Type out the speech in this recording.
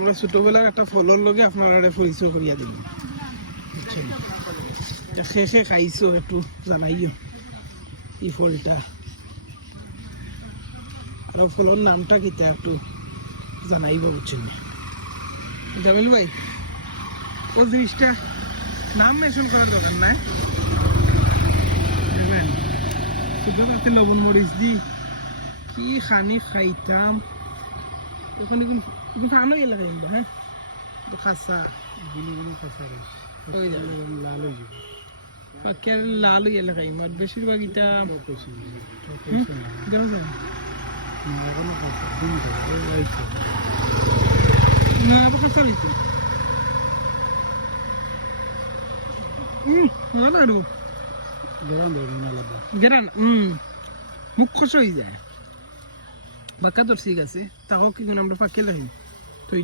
আমরা ছোটবেলার একটা ফলর লগে আপনারা পরিচয় করিয়া দিন, শেষে খাইছো একটু জানাইও এই ফলটা আর ফলর নামটা কিতা একটু জানাইব, বুঝছেন জামিল ভাই? ও জিনিসটা নাম মেনশন করার দরকার নাই, শুধু রাতে লবণ মরিচ দি কি খানি খাইতাম। ওখানে কিন্তু আনো এলাকা কিন্তু হ্যাঁ খাসা লাল হয়ে যাবে, পাকের লাল হয়ে এলাকা আর বেশিরভাগ এটা দেখা যায় না খাসা হইতো গেরান মুখ খস হয়ে যায় বাক্কা তোর ঠিক আছে তাও কি আমরা পাকে লাগাই তো